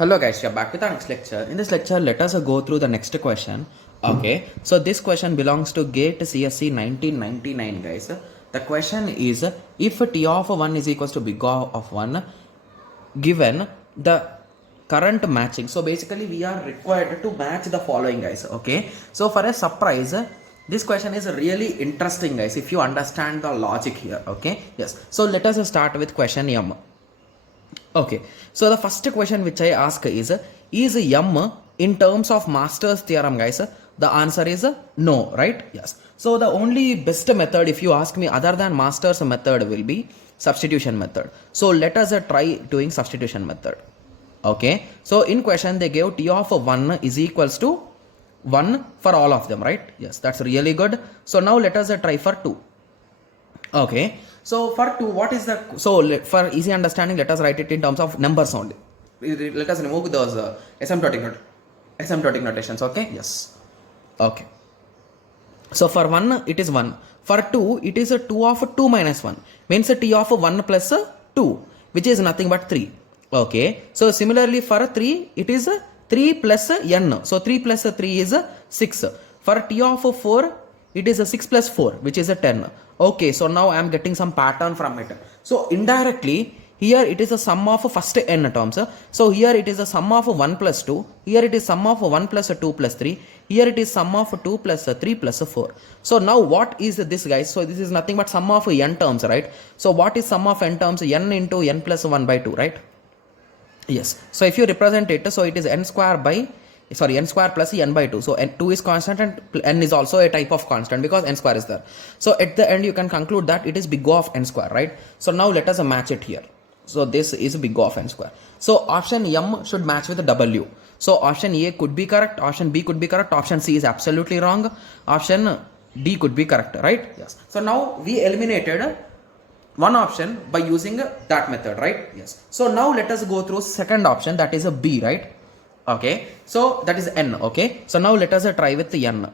Hello guys, we are back with our next lecture. In this lecture, let us go through the next question. Okay, so this question belongs to GATE CSC 1999 guys. The question is, if T of 1 is equals to big O of 1, given the current matching. So basically we are required to match the following guys. Okay, so for a surprise, this question is really interesting guys if you understand the logic here. Okay, yes, so let us start with question M. Okay, so the first question which I ask is M in terms of Master's theorem guys? The answer is no, right? Yes. So the only best method if you ask me other than Master's method will be substitution method. So let us try doing substitution method. Okay, so in question they gave T of 1 is equals to 1 for all of them, right? Yes, that's really good. So now let us try for 2. Okay, so for 2, what is the, so for easy understanding, let us write it in terms of numbers only. Let us remove those asymptotic notations. Okay, yes. Okay, so for 1 it is 1, for 2 it is a 2 of 2 minus 1, means a T of 1 plus 2, which is nothing but 3. Okay, so similarly for 3 it is 3 plus n, so 3 plus 3 is 6. For T of 4 it is a 6 plus 4, which is a 10. Okay, so now I am getting some pattern from it. So indirectly here it is a sum of first n terms. So here it is a sum of 1 plus 2, here it is sum of 1 plus 2 plus 3, here it is sum of 2 plus 3 plus 4. So now what is this guys? So this is nothing but sum of n terms, right? So what is sum of n terms? N into n plus 1 by 2, right? Yes, so if you represent it, so it is n square plus n by 2. So n2 is constant and n is also a type of constant because n square is there. So at the end you can conclude that it is big O of n square, right? So now let us match it here. So this is big O of n square. So option M should match with W. So option A could be correct, option B could be correct, option C is absolutely wrong, option D could be correct, right? Yes. So now we eliminated one option by using that method, right? Yes. So now let us go through second option, that is a B, right? Okay, so that is n. Okay, so now let us try with n.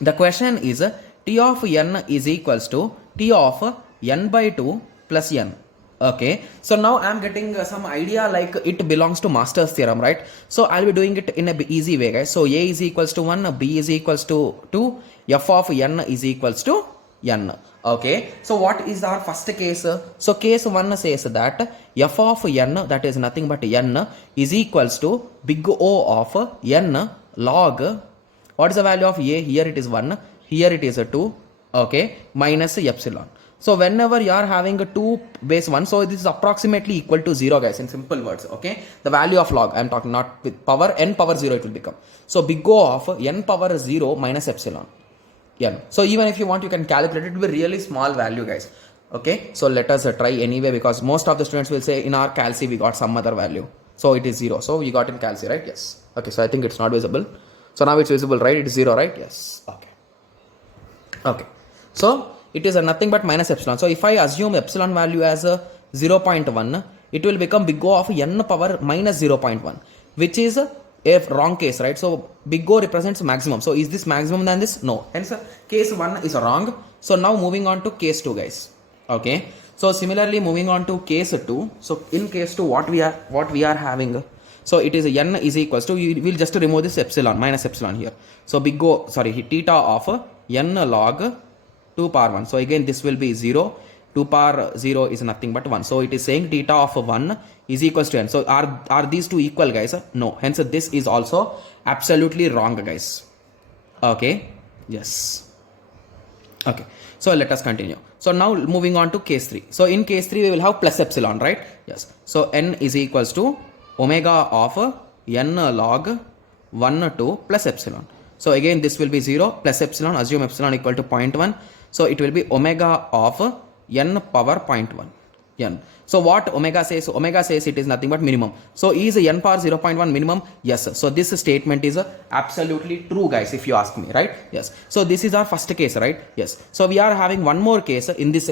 The question is T of n is equals to T of n by 2 plus n. Okay, so now I am getting some idea like it belongs to Master's theorem, right? So I'll be doing it in a easy way guys. So A is equals to 1, B is equals to 2, f of n is equals to n. Okay, so what is our first case? So case 1 says that f of n, that is nothing but n, is equals to big O of n log, what is the value of A? Here it is 1, here it is a 2, okay, minus epsilon. So whenever you are having a 2 base 1, so this is approximately equal to 0 guys, in simple words. Okay, the value of log I am talking, not with power, n power 0 it will become. So big O of n power 0 minus epsilon. Yeah, so even if you want you can calculate it with really small value guys. Okay, so let us try anyway, because most of the students will say in our calc we got some other value, so it is 0, so we got in calc, right? Yes. Okay, so I think it's not visible, so now it's visible, right? It is 0, right? Yes. Okay, okay, so it is nothing but minus epsilon. So if I assume epsilon value as a 0.1, it will become big O of n power minus 0.1, which is a wrong case, right? So big O represents maximum. So is this maximum than this? No. Hence case 1 is wrong. So now moving on to case 2 guys. Okay, so similarly moving on to case 2. So in case 2 what we are having, so it is n is equals to, we will just remove this epsilon, minus epsilon here. So big O, theta of n log 2 power 1. So again this will be 0, 2 power 0 is nothing but 1. So it is saying theta of 1 is equals to n. So are these two equal guys? No. Hence this is also absolutely wrong guys. Okay, yes. Okay, so let us continue. So now moving on to case 3. So in case 3 we will have plus epsilon, right? Yes. So n is equals to omega of n log 1 to plus epsilon. So again this will be 0 plus epsilon, assume epsilon equal to 0.1. So it will be omega of n power 0.1 n. So what omega says? Omega says it is nothing but minimum. So is n power 0.1 minimum? Yes. So this statement is absolutely true guys if you ask me, right? Yes. So this is our first case, right? Yes. So we are having one more case in this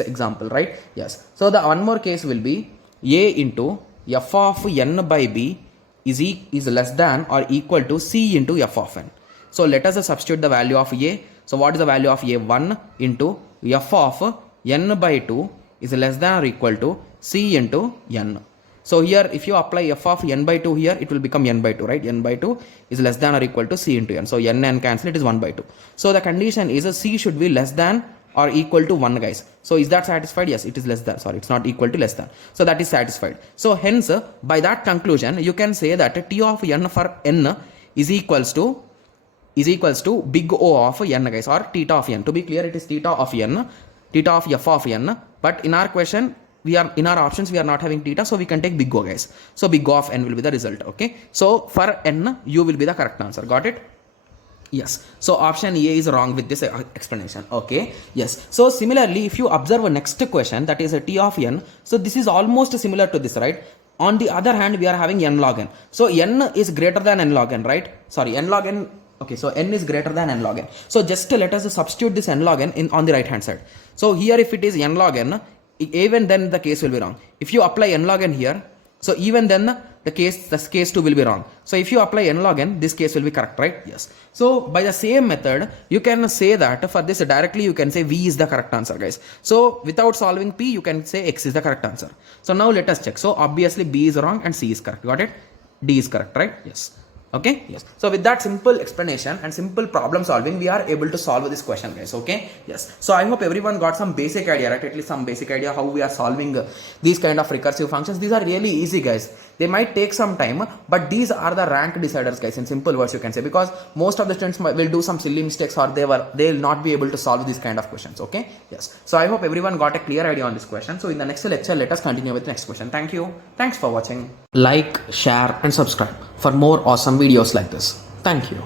example, right? Yes. So the one more case will be A into f of n by b is less than or equal to c into f of n. So let us substitute the value of A. So what is the value of A? 1 into f of n by 2 is less than or equal to c into n. So here if you apply f of n by 2 here, it will become n by 2, right? N by 2 is less than or equal to c into n. So n and cancel, it is 1 by 2. So the condition is c should be less than or equal to 1, guys. So is that satisfied? Yes, it is less than. Sorry, it's not equal to less than. So that is satisfied. So hence by that conclusion you can say that t of n for n is equals to big O of n, guys, or theta of n. To be clear, it is theta of n, theta of f of n. But in our question, in our options we are not having theta, so we can take big O, guys. So big O of n will be the result. Okay, so for n u will be the correct answer. Got it? Yes. So option A is wrong with this explanation. Okay. Yes. So similarly, if you observe a next question, that is a t of n. So this is almost similar to this, right? On the other hand, we are having n log n. So n is greater than n log n, right? Sorry, n log n. Okay, so n is greater than n log n. So just let us substitute this n log n on the right hand side. So here if it is n log n, even then the case will be wrong. If you apply n log n here, so even then the case 2 will be wrong. So if you apply n log n, this case will be correct, right? Yes. So by the same method, you can say that for this directly you can say V is the correct answer, guys. So without solving P, you can say X is the correct answer. So now let us check. So obviously B is wrong and C is correct. Got it? D is correct, right? Yes. Okay, yes. So with that simple explanation and simple problem solving, we are able to solve this question, guys. Okay, yes. So I hope everyone got some basic idea, right? At least some basic idea how we are solving these kind of recursive functions. These are really easy, guys. They might take some time, but these are the rank deciders, guys. In simple words, you can say, because most of the students will do some silly mistakes, or they will not be able to solve these kind of questions. Okay, yes. So I hope everyone got a clear idea on this question. So in the next lecture, let us continue with the next question. Thank you. Thanks for watching. Like, share, and subscribe for more awesome videos like this. Thank you.